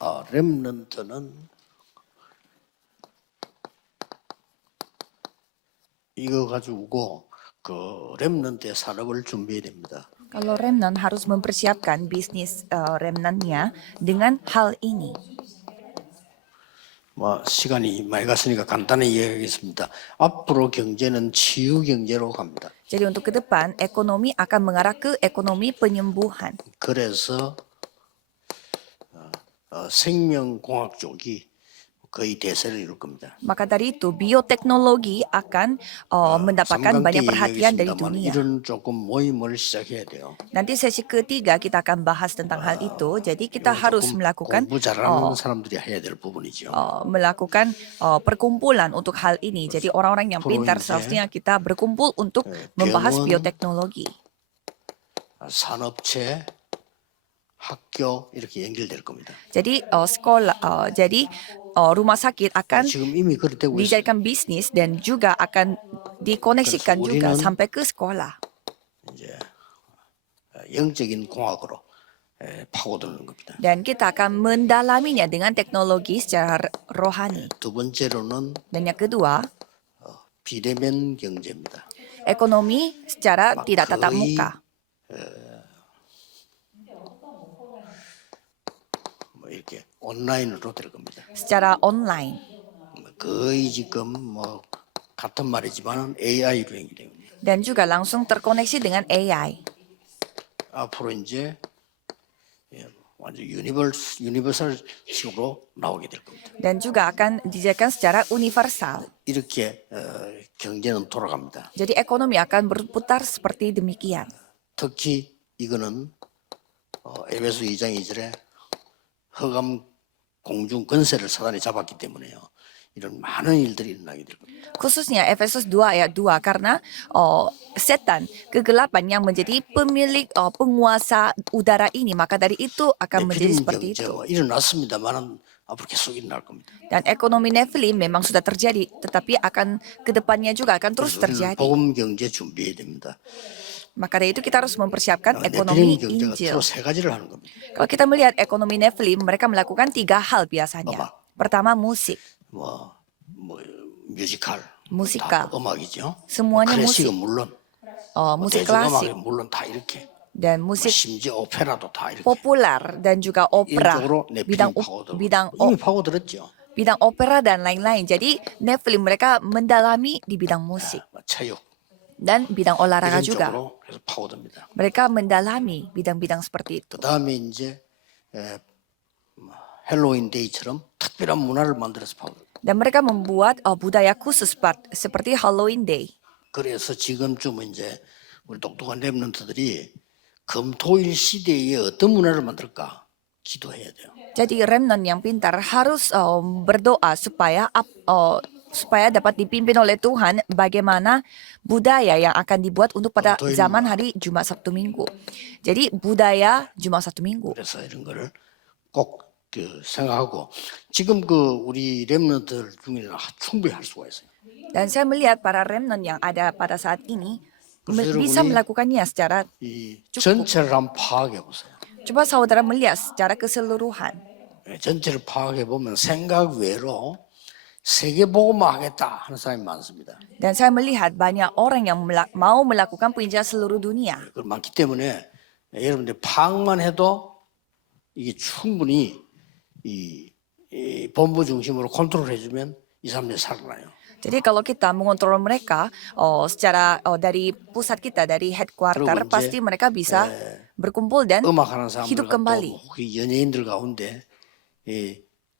렘넌트는 이거 가지고 그 렘넌트의 산업을 준비해야 됩니다. Kalau remnant harus mempersiapkan bisnis remnantnya dengan hal ini. 시간이 많이 갔으니까 간단히 이야기하겠습니다. 앞으로 경제는 치유 경제로 갑니다. Jadi untuk ke depan, ekonomi akan mengarah ke ekonomi penyembuhan. 그래서 생명공학 쪽이 거의 대세를 이룰 겁니다. Maka dari itu, bioteknologi akan mendapatkan banyak perhatian dari dunia. 이런 조금 모임을 시작해야 돼요. Nanti sesi ketiga kita akan bahas tentang hal itu. Jadi kita harus melakukan 공부 잘하는 사람들이 해야 될 부분이죠. perkumpulan untuk hal ini. Jadi orang-orang yang pintar seharusnya kita berkumpul untuk membahas bioteknologi. 산업체, 학교 이렇게 연결될 겁니다. Jadi rumah sakit akan 지금 이미 그렇다고 dijadikan bisnis dan juga akan dikoneksikan juga sampai ke sekolah. 이제 영적인 공학으로 파고드는 겁니다. Dan kita akan mendalaminya dengan teknologi secara rohani. 두 번째로는 Dan yang kedua, 비대면 경제입니다. ekonomi secara tidak tatap muka. 이렇게 온라인으로 될 겁니다. Secara online. 거의 지금 같은 말이지만 AI로 연결됩니다. Dan juga langsung terkoneksi dengan AI. 앞으로 이제 완전 유니버설식으로 나오게 될 겁니다. Dan juga akan dijadikan secara universal. 이렇게 경제는 돌아갑니다. Jadi ekonomi akan berputar seperti demikian. 특히 이거는 에베소 2장 2절에 허감 공중 권세를 사단이 잡았기 때문에요. 이런 많은 일들이 일어나게 될 겁니다. Khususnya Efesus 2 ayat 2 karena setan kegelapan yang menjadi pemilik penguasa udara ini, maka dari itu akan menjadi seperti itu. 일어났습니다만은 앞으로 계속 일어날 겁니다. Dan ekonomi Nephilim memang sudah terjadi, tetapi akan kedepannya juga akan terus terjadi. 복음 경제 준비해야 됩니다. Maka dari itu kita harus mempersiapkan ekonomi 경제가 Injil. 서로 세 가지를 하는 겁니다. Kalau kita melihat ekonomi Nephilim, mereka melakukan 3 hal biasanya. Pertama, musik. 뮤지컬, 무지컬. 다 음악이죠. Semuanya 클래식은 musik. 물론, Musik 대중음악은 klasik 물론 다 이렇게, dan musik 심지어 오페라도 다 이렇게. populer dan juga opera. 이쪽으로 Bidang 이미 파고들었죠. bidang opera dan lain-lain. Jadi Nephilim mereka mendalami di bidang musik 체육 dan bidang olahraga 이런 juga. 쪽으로 계속 파고듭니다. Mereka mendalami bidang-bidang seperti itu. 그 다음에 이제 헬로윈 데이처럼 특별한 문화를 만들어서 파고듭니다. Dan mereka membuat budaya khusus seperti Halloween Day. 그래서 지금쯤 이제 우리 똑똑한 랩런트들이 금토일 시대에 어떤 문화를 만들까 기도해야 돼요. Jadi remnant yang pintar harus berdoa supaya dapat dipimpin oleh Tuhan bagaimana budaya yang akan dibuat untuk pada zaman hari Jumat Sabtu Minggu. Jadi budaya Jumat Sabtu Minggu. 그래서 이런 거를 꼭 생각하고 지금 우리 랩런트들 중에는 충분히 할 수가 있어요. Dan saya melihat para remnant yang ada pada saat ini 그래서 bisa 여러분이 melakukannya secara 이 전체를 한번 파악해 보세요. coba saudara melihat secara keseluruhan. 전체를 파악해 보면 생각 외로 세계 복음화 하겠다 하는 사람이 많습니다. Dan saya melihat banyak orang yang mau melakukan penginjilan seluruh dunia. 그 많기 때문에 여러분들 파악만 해도 이게 충분히 이 본부 중심으로 컨트롤해주면 이 사람들이 살아나요. Jadi kalau kita mengontrol mereka secara dari pusat kita, dari headquarter, 그리고 pasti 이제, mereka bisa berkumpul dan 음악하는 hidup 사람들과 kembali. 또 연예인들 가운데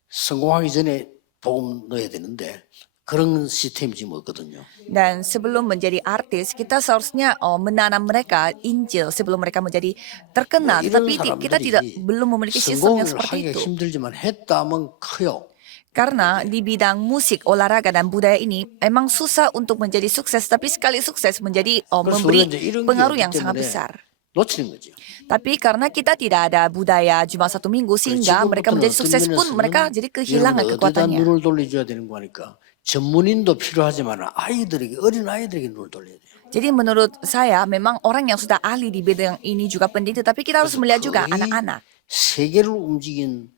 성공하기 전에 복음 넣어야 되는데 그런 시스템이 지금 없거든요. Dan sebelum menjadi artis, kita seharusnya menanam mereka Injil sebelum mereka menjadi terkenal. 이런 Tapi kita belum memiliki sistem yang 성공을 seperti 하기가 itu. 힘들지만 했다면 커요. Karena di bidang musik, olahraga, dan budaya ini memang susah untuk menjadi sukses. Tapi sekali sukses menjadi memberi pengaruh yang sangat besar. 놓치는 거죠. Tapi karena kita tidak ada budaya Jumat Sabtu Minggu sehingga mereka menjadi sukses pun mereka jadi kehilangan kekuatannya. 눈을 돌려줘야 되는 거니까 전문인도 필요하지만 어린 아이들에게 눈을 돌려야 돼요. Jadi menurut saya memang orang yang sudah ahli di bidang ini juga penting, tetapi kita harus melihat juga anak-anak. 세계를 움직인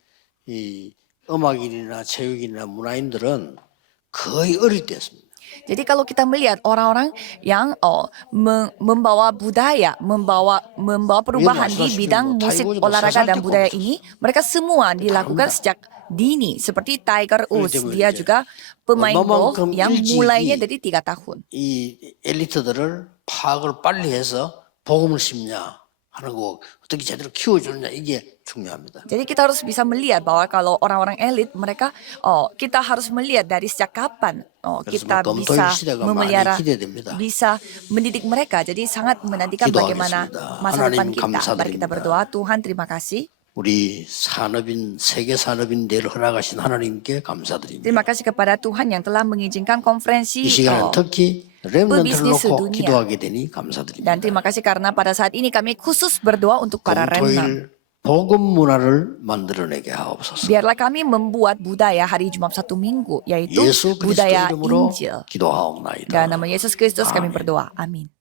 이 음악인이나 체육인이나 문화인들은 거의 어릴 때 했습니다. Jadi kalau kita melihat orang-orang yang membawa budaya, membawa perubahan di 말씀하신 bidang 뭐 musik, 타이거우즈도 olahraga 세살 dan 때 budaya 공부했었어요. ini, mereka semua dilakukan 다릅니다. sejak dini. Seperti Tiger Woods, 때문에 dia 이제 juga pemain golf 얼마만큼 yang 일찍이 mulainya dari 3 tahun. 이 엘리트들을 파악을 빨리 해서 복음을 심냐 하는 거 어떻게 제대로 키워주느냐 이게 중요합니다. Jadi kita harus bisa melihat bahwa kalau orang-orang elit mereka kita harus melihat dari sejak kapan 그래서 kita 뭐 bisa 검토일 시대가 많이 memelihara, 기대됩니다. bisa mendidik mereka. Jadi sangat menantikan bagaimana 기도하겠습니다. masa depan 하나님 kita. Mari kita 감사드립니다. berdoa. Tuhan, terima kasih. 우리 세계 산업인대를 허락하신 하나님께 감사드립니다. Terima kasih kepada Tuhan yang telah mengizinkan 이 konferensi 시간은 특히 렘넌트를 pebisnis 놓고 sedunia. 기도하게 되니 감사드립니다. Dan terima kasih karena pada saat ini kami khusus berdoa untuk para remnant. 검토일 복음 문화를 만들어내게 하옵소서. Biarlah kami membuat budaya hari Jumat Satu Minggu, yaitu 예수 그리스도 budaya 이름으로 Injil. 기도하옵나이다. Dan nama Yesus Kristus kami berdoa. Amin.